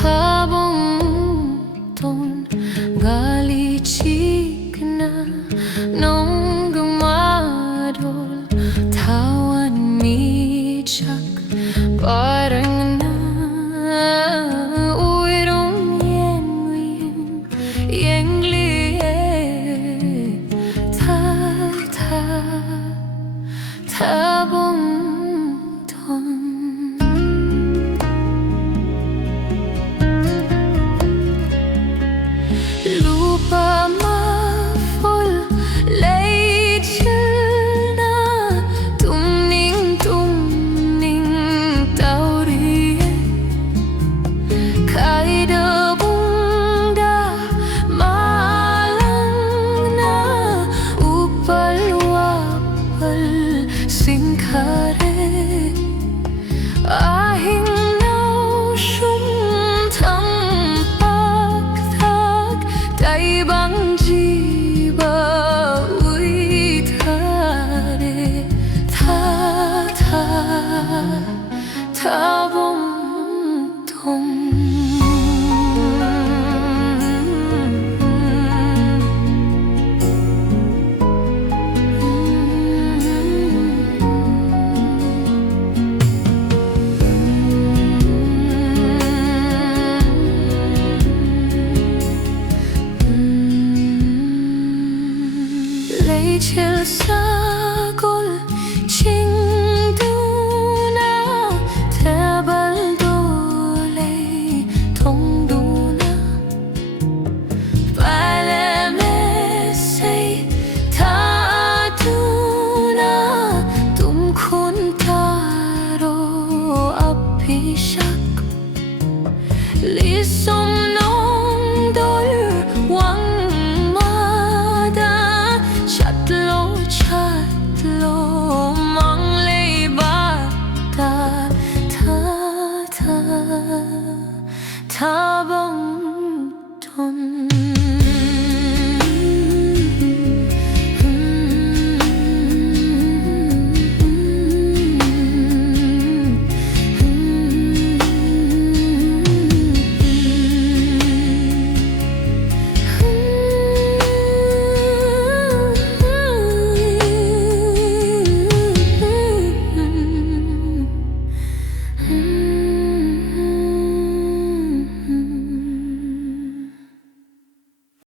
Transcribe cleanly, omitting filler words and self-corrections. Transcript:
Tabong galicik na nung gumadol tawan mijak parang na uirong yang liye tabong lupa maful late na tumning tauri kai da bunda malang na upal wapal singkare ahing bang jiba uitare tabong tong chill sun